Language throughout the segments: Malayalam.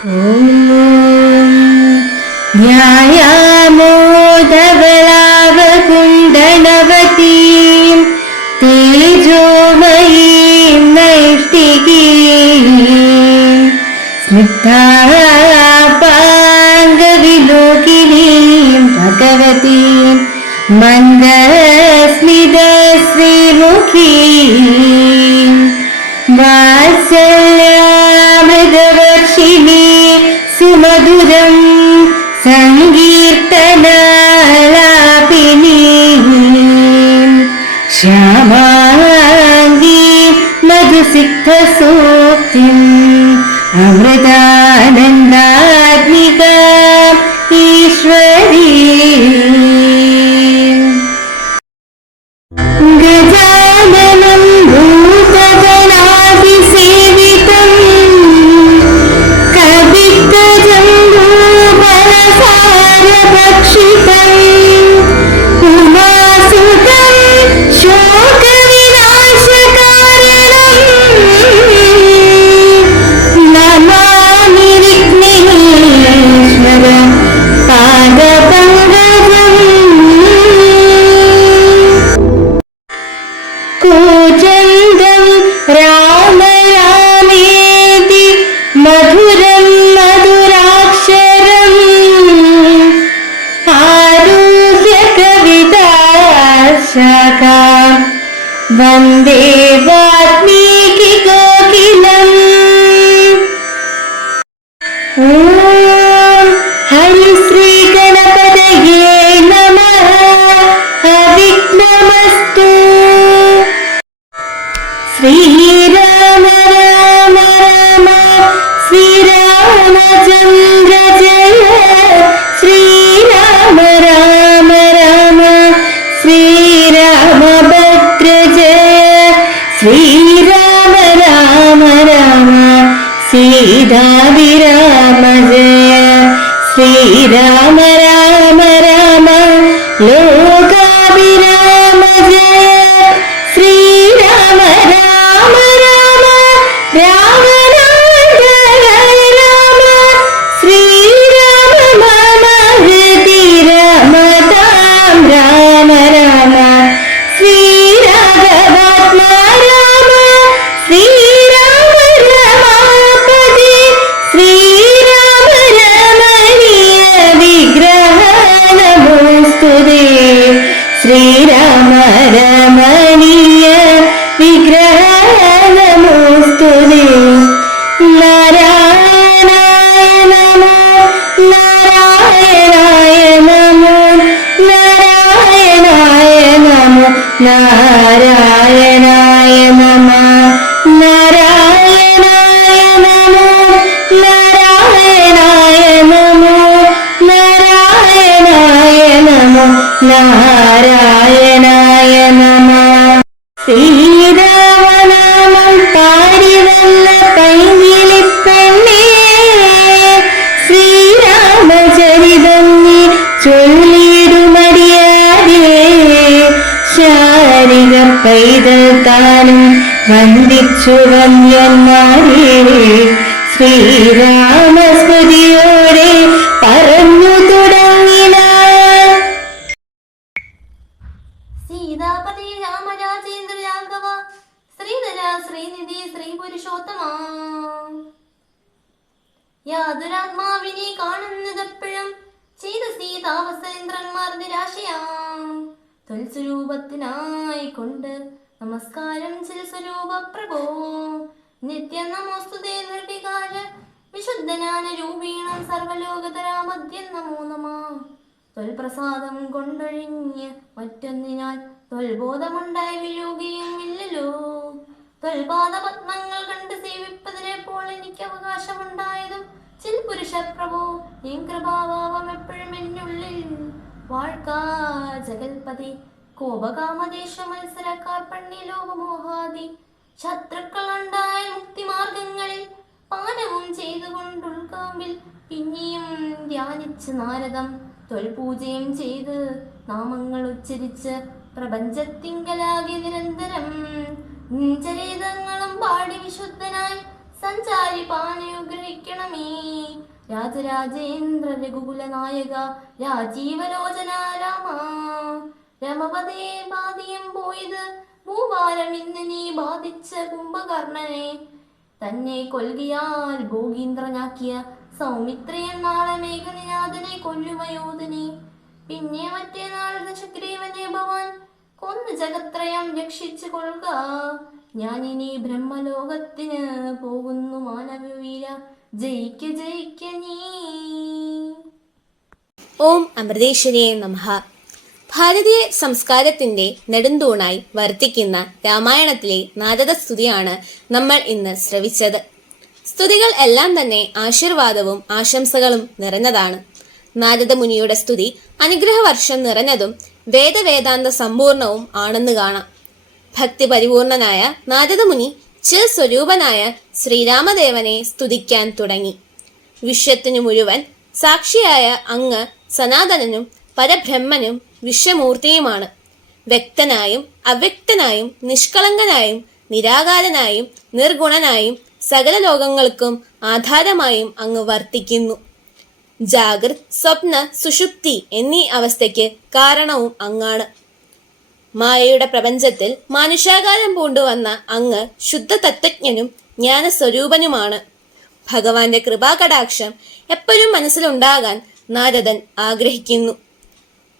ന്യായമോദവളാവകുണ്ടനവതീം തേജോമയീം നൈഷ്ഠികീം സ്നിഗ്ധാപാംഗവിലോകിനീം ഭഗവതീം മന്ദസ്മിതശ്രീമുഖീം വാത്സല്യാമൃതവർഷിണീ സുമധുരം സങ്കീർത്തനാലാപിനീം ശ്യാമാംഗീം മധുസിക്തസൂക്തിം അമൃതാനന്ദാത്മികാം ഈശ്വരീം ഗജാനനം ഭൂതഗണാതിസേവിതം കവിത്തജംബൂഫലസാരഭക്ഷിതം ഉമാസുതം ശോകവിനാശകാരണം നമാമി വിഘ്നേശ്വര പാദപങ്കജം കൂജന്തം രാമ രാമേതി മധുരം മധുരാക്ഷരം ആരുഹ്യ കവിതാശാഖാം വന്ദേ വാൽമീകി കോകിലം. ഓം ഹരിശ്രീ ഗണപതയേ നമഃ. അവിഘ്നമസ്തു. ശ്രീരാമ രാമ രാമ ശ്രീരാമചന്ദ്ര ജയ. ശ്രീരാമ രാമ രാമ ശ്രീരാമഭദ്ര ജയ. ശ്രീരാമ രാമ രാമ സീതാഭിരാമ ജയ. ശ്രീരാമ രാമ രാമ ലോകാഭിരാമ ജയ. ശ്രീരാമ രാമ രാമ രാമ രാമ ശ്രീരാമ മമ ഹൃദി രമതാം രാമ രാമ. ശ്രീരാഘവാത്മാ രാമ ശ്രീരാമ രമാപതി. ശ്രീരാമ രമണീയ വിഗ്രഹ നമോസ്തുതേ. ശ്രീരാമ രമണീയ വിഗ്രഹ നമോസ്തുതേ. നാരായണായ നമോ നാരായണായ നമോ നാരായണായ നമോ നാരായണായ നമോ നാരായണായ നമോ നാരായണായ നമോ നാരായണായ നമോ നാരായണായ നമോ. ശ്രീരാമനാമം പാടി വന്ന പൈങ്കിളിപ്പെണ്ണേ ശ്രീരാമചരിതം നീ ചൊല്ലിടുമടിയാതെ. ശാരിക പൈതൽ താനും വന്ദിച്ചു വന്യന്മാരെ ശ്രീരാമസ്മൃതിയോടെ പറഞ്ഞു തുടങ്ങിന. സീതാപതി രാമരാജേന്ദ്ര രാഘവ ശ്രീധര ശ്രീനിധി ശ്രീ പുരുഷോത്തമ. യാതൊരാത്മാവിനെ കാണുന്നതെപ്പോഴും ചെയ്ത സീതാവസേന്ദ്രന്മാർ നിരാശയാം. തൊൽസ്വരൂപത്തിനായി കൊണ്ട് നമസ്കാരം ചിൽ സ്വരൂപ പ്രഭോ. നിത്യം നമോസ്തുതേ നിർവികാര വിശുദ്ധനാന രൂപീണം സർവലോകതരാമദ്യം നമോ നമഃ. തൊൽപ്രസാദം കൊണ്ടൊഴിഞ്ഞ് മറ്റൊന്നിനാൽ തൊൽബോധമുണ്ടായി വിഴുകയും ഇല്ലല്ലോ. തൊൽപാദപത്മങ്ങൾ കണ്ട് സേവിപ്പതിനെപ്പോൾ എനിക്ക് അവകാശമുണ്ടായതും ചിൽ പുരുഷ പ്രഭു. നീ കൃപാഭാവം എപ്പോഴും എന്നുള്ളിൽ വാഴ്ക്കാ ജഗൽപതി. കോപകാമദേശ മത്സരക്കാർ പണ്ണി ലോകമോഹാദി ശത്രുക്കളുണ്ടായ മുക്തിമാർഗങ്ങളിൽ പാനവും ചെയ്തുകൊണ്ടുൾക്കാമ്പിൽ പിന്നെയും ധ്യാനിച്ച് നാരദം തൊൽപൂജയും ചെയ്ത് നാമങ്ങൾ ഉച്ചരിച്ച് പ്രപഞ്ചത്തിങ്കലാകെ നിരന്തരം ചരിതങ്ങളും പാടി വിശുദ്ധനായി സഞ്ചാരി പാനയുഗ്രഹിക്കണമേ. രാജരാജേന്ദ്ര രഘുകുല നായക രാജീവലോചന രാമ. രമപതേ ബാധിയം പോയത് മൂവാരം ഇന്ന് നീ ബാധിച്ച കുംഭകർണനെ തന്നെ കൊൽകിയാൽ ഭോഗീന്ദ്രനാക്കിയ സൗമിത്രയൻ നാളെ മേഘനിനാഥനെ കൊല്ലുമയോധനെ. പിന്നെ മറ്റേ നാൾ ദശഗ്രീവനെ ഭവാൻ കൊന്ന് ജഗത്രയം രക്ഷിച്ചു കൊള്ളുക. ഞാനിനി ബ്രഹ്മലോകത്തിന് പോകുന്നു മാനവവീര, ജയിക്ക ജയിക്ക നീ. ഓം അമൃതേശ്വരിയെ നമഃ. ഭാരതീയ സംസ്കാരത്തിന്റെ നെടുന്തൂണായി വർത്തിക്കുന്ന രാമായണത്തിലെ നാരദ സ്തുതിയാണ് നമ്മൾ ഇന്ന് ശ്രവിച്ചത്. സ്തുതികൾ എല്ലാം തന്നെ ആശീർവാദവും ആശംസകളും നിറഞ്ഞതാണ്. നാരദ മുനിയുടെ സ്തുതി അനുഗ്രഹവർഷം നിറഞ്ഞതും വേദവേദാന്ത സമ്പൂർണവും ആണെന്ന് കാണാം. ഭക്തി പരിപൂർണനായ നാരദ മുനി ചിൽസ്വരൂപനായ ശ്രീരാമദേവനെ സ്തുതിക്കാൻ തുടങ്ങി. വിശ്വത്തിനു മുഴുവൻ സാക്ഷിയായ അങ്ങ് സനാതനനും പരബ്രഹ്മനും വിശ്വമൂർത്തിയുമാണ്. വ്യക്തനായും അവ്യക്തനായും നിഷ്കളങ്കനായും നിരാകാരനായും നിർഗുണനായും സകല ലോകങ്ങൾക്കും ആധാരമായും അങ്ങ് വർത്തിക്കുന്നു. ജാഗ്രത്, സ്വപ്ന, സുഷുപ്തി എന്നീ അവസ്ഥയ്ക്ക് കാരണവും അങ്ങാണ്. മായയുടെ പ്രപഞ്ചത്തിൽ മനുഷ്യാകാരം പൂണ്ടുവന്ന അങ്ങ് ശുദ്ധ തത്വജ്ഞനും ജ്ഞാനസ്വരൂപനുമാണ്. ഭഗവാന്റെ കൃപാകടാക്ഷം എപ്പോഴും മനസ്സിലുണ്ടാകാൻ നാരദൻ ആഗ്രഹിക്കുന്നു.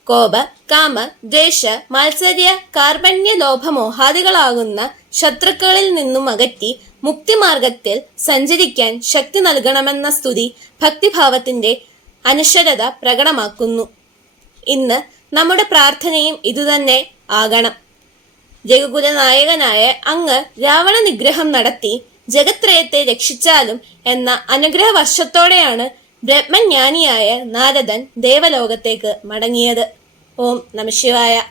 കോപ, കാമ, ദ്വേഷ, മാത്സര്യ, കാർപണ്യ, ലോഭമോഹാദികളാകുന്ന ശത്രുക്കളിൽ നിന്നും അകറ്റി മുക്തിമാർഗത്തിൽ സഞ്ചരിക്കാൻ ശക്തി നൽകണമെന്ന സ്തുതി ഭക്തിഭാവത്തിന്റെ അനശ്വരത പ്രകടമാക്കുന്നു. ഇന്ന് നമ്മുടെ പ്രാർത്ഥനയും ഇതുതന്നെ ആകണം. രഘുകുല നായകനായ അങ്ങ് രാവണ നിഗ്രഹം നടത്തി ജഗത്രയത്തെ രക്ഷിച്ചാലും എന്ന അനുഗ്രഹവർഷത്തോടെയാണ് ബ്രഹ്മജ്ഞാനിയായ നാരദൻ ദേവലോകത്തേക്ക് മടങ്ങിയത്. ഓം നമഃ ശിവായ.